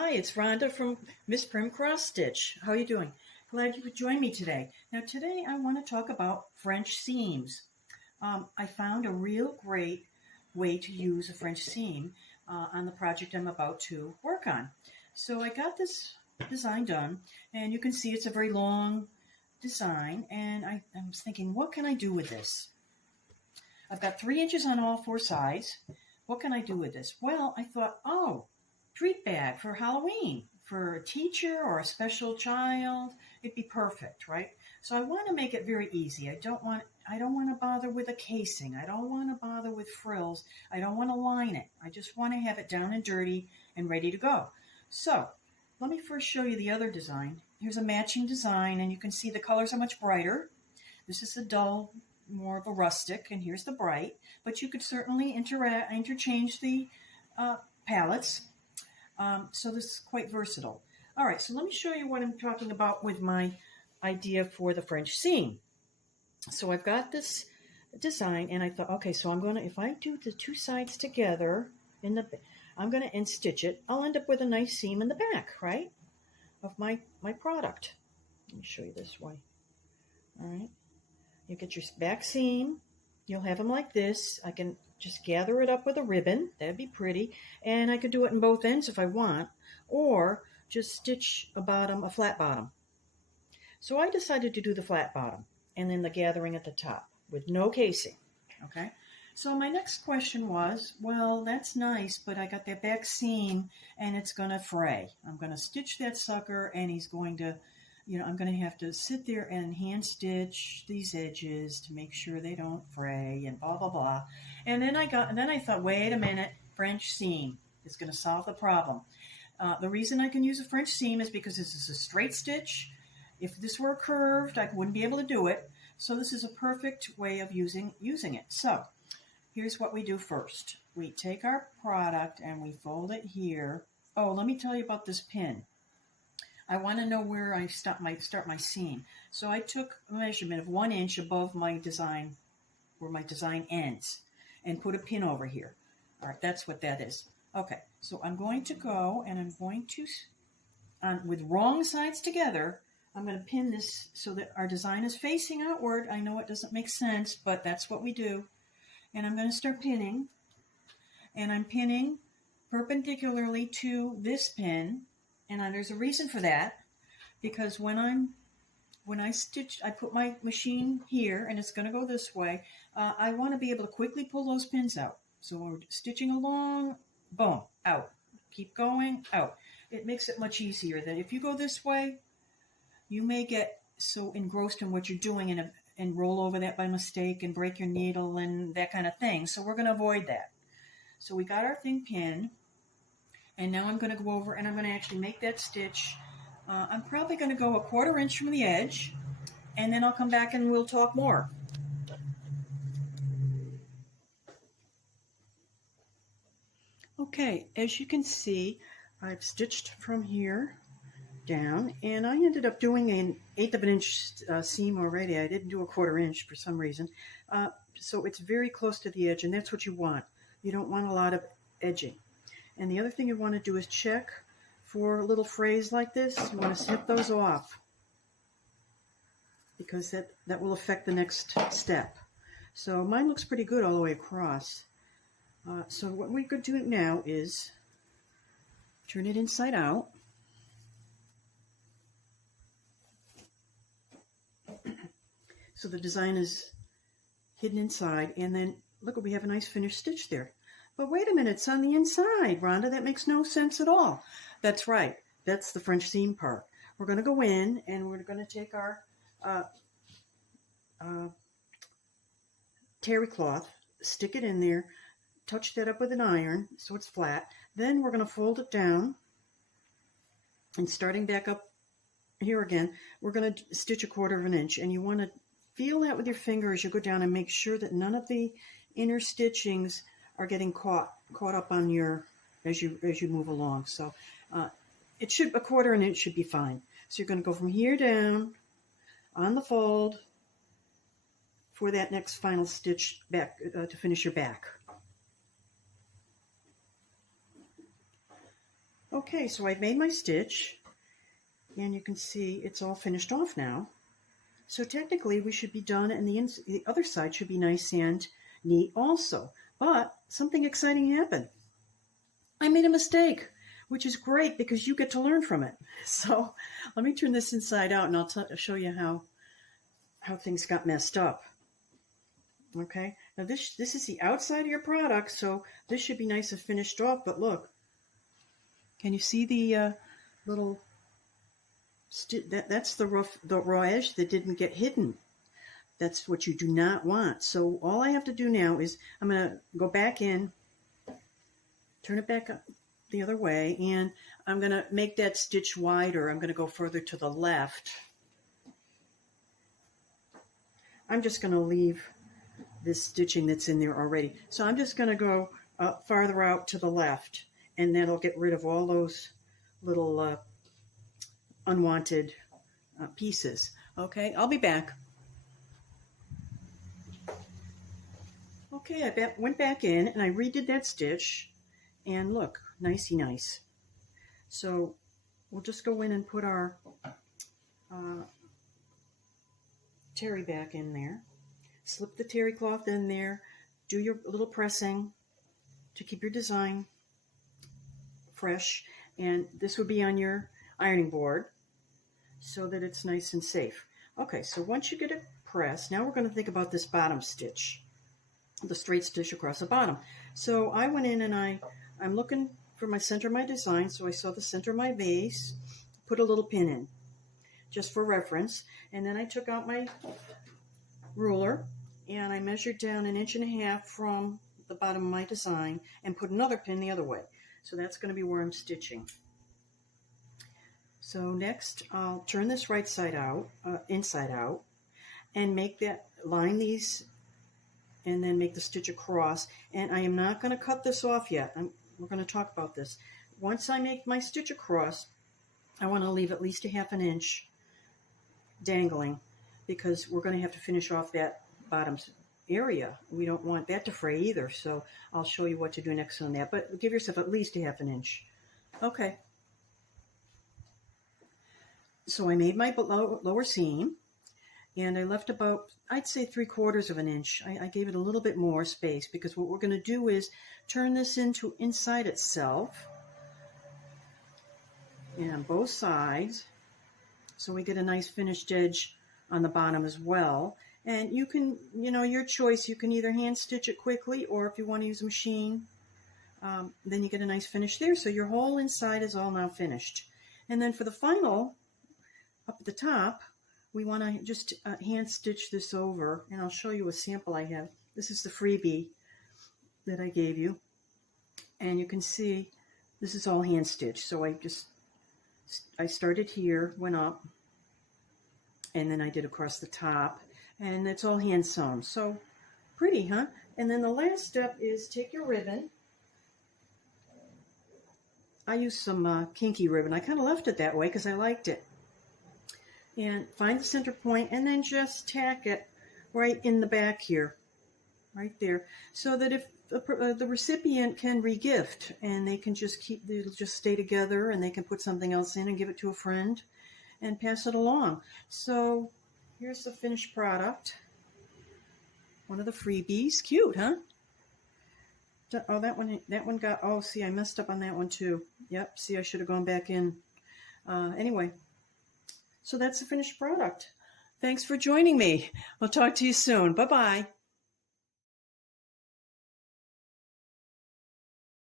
Hi, it's Rhonda from Miss Prim Cross Stitch. How are you doing? Glad you could join me today. Now today I want to talk about French seams. I found a real great way to use a French seam on the project I'm about to work on. So I got this design done, and you can see it's a very long design, and I was thinking, what can I do with this? I've got 3 inches on all 4 sides. What can I do with this? Well, I thought, treat bag for Halloween for a teacher or a special child. It'd be perfect, right? So I want to make it very easy. I don't want to bother with a casing. I don't want to bother with frills. I don't want to line it. I just want to have it down and dirty and ready to go. So let me first show you the other design. Here's a matching design, and you can see the colors are much brighter. This is a dull, more of a rustic, and here's the bright. But you could certainly interchange the palettes. So this is quite versatile. All right, so let me show you what I'm talking about with my idea for the French seam. So I've got this design, and I thought, okay, so I'm going to, if I do the 2 sides together, I'm going to end stitch it. I'll end up with a nice seam in the back, right, of my product. Let me show you this way. All right, you get your back seam. You'll have them like this. I can just gather it up with a ribbon. That'd be pretty. And I could do it in both ends if I want, or just stitch a flat bottom. So I decided to do the flat bottom and then the gathering at the top with no casing. Okay. So my next question was, well, that's nice, but I got that back seam and it's going to fray. I'm going to stitch that sucker, and he's going to, I'm going to have to sit there and hand stitch these edges to make sure they don't fray and blah, blah, blah. And then I thought, wait a minute, French seam is going to solve the problem. The reason I can use a French seam is because this is a straight stitch. If this were curved, I wouldn't be able to do it. So this is a perfect way of using it. So here's what we do first. We take our product and we fold it here. Oh, let me tell you about this pin. I want to know where I start my seam. So I took a measurement of 1 inch above my design, where my design ends, and put a pin over here. All right, that's what that is. Okay, so I'm going to go and I'm going to, with wrong sides together, I'm going to pin this so that our design is facing outward. I know it doesn't make sense, but that's what we do. And I'm going to start pinning, and I'm pinning perpendicularly to this pin. And there's a reason for that, because when I stitch, I put my machine here, and it's going to go this way. I want to be able to quickly pull those pins out. So we're stitching along, boom, out. Keep going, out. It makes it much easier than if you go this way. You may get so engrossed in what you're doing and roll over that by mistake and break your needle and that kind of thing. So we're going to avoid that. So we got our thing pinned. And now I'm going to go over and I'm going to actually make that stitch. I'm probably going to go a 1/4 inch from the edge, and then I'll come back and we'll talk more. Okay, as you can see, I've stitched from here down, and I ended up doing an 1/8 of an inch seam already. I didn't do a 1/4 inch for some reason. So it's very close to the edge, and that's what you want. You don't want a lot of edging. And the other thing you want to do is check for little frays like this. You want to snip those off, because that will affect the next step. So mine looks pretty good all the way across. So what we could do now is turn it inside out. So the design is hidden inside, and then look, we have a nice finished stitch there. But wait a minute, it's on the inside, Rhonda. That makes no sense at all. That's right. That's the French seam part. We're going to go in, and we're going to take our terry cloth, stick it in there, touch that up with an iron so it's flat. Then we're going to fold it down, and starting back up here again, we're going to stitch a 1/4 of an inch, and you want to feel that with your finger as you go down and make sure that none of the inner stitchings are getting caught up on your as you move along. So it should, a 1/4 of an inch should be fine. So you're going to go from here down on the fold for that next final stitch back to finish your back. Okay, so I've made my stitch, and you can see it's all finished off now. So technically we should be done, and the other side should be nice and neat also. But something exciting happened. I made a mistake, which is great because you get to learn from it. So let me turn this inside out, and I'll show you how things got messed up. Okay, now this is the outside of your product, so this should be nice and finished off. But look, can you see the little that's the raw edge that didn't get hidden. That's what you do not want. So all I have to do now is I'm going to go back in, turn it back up the other way, and I'm going to make that stitch wider. I'm going to go further to the left. I'm just going to leave this stitching that's in there already. So I'm just going to go farther out to the left, and that'll get rid of all those little unwanted pieces. Okay, I'll be back. Okay, I went back in and I redid that stitch, and look, nicey nice. So we'll just go in and put our terry back in there. Slip the terry cloth in there, do your little pressing to keep your design fresh, and this would be on your ironing board so that it's nice and safe. Okay, so once you get it pressed, now we're going to think about this bottom stitch, the straight stitch across the bottom. So I went in and I'm looking for my center of my design, so I saw the center of my base, put a little pin in, just for reference, and then I took out my ruler and I measured down 1.5 inches from the bottom of my design and put another pin the other way. So that's going to be where I'm stitching. So next, I'll turn this right side out, inside out, and make that, line these, and then make the stitch across. And I am not going to cut this off yet. We're going to talk about this. Once I make my stitch across, I want to leave at least 1/2 inch dangling, because we're going to have to finish off that bottom area. We don't want that to fray either, so I'll show you what to do next on that. But give yourself at least 1/2 inch. Okay. So I made my lower seam, and I left about, I'd say 3/4 inch. I gave it a little bit more space, because what we're going to do is turn this into inside itself, and on both sides, so we get a nice finished edge on the bottom as well. And you can, your choice, you can either hand stitch it quickly, or if you want to use a machine, then you get a nice finish there. So your whole inside is all now finished. And then for the final, up at the top, we want to just hand stitch this over, and I'll show you a sample I have. This is the freebie that I gave you, and you can see this is all hand stitched. So I started here, went up, and then I did across the top, and it's all hand sewn. So pretty, huh? And then the last step is take your ribbon. I used some kinky ribbon. I kind of left it that way because I liked it. And find the center point, and then just tack it right in the back here, right there, so that if the recipient can regift, and they can they'll just stay together, and they can put something else in and give it to a friend and pass it along. So here's the finished product. One of the freebies. Cute, huh? Oh, that one got, oh, see, I messed up on that one too. Yep, see, I should have gone back in. Anyway. So that's the finished product. Thanks for joining me. I'll talk to you soon. Bye-bye.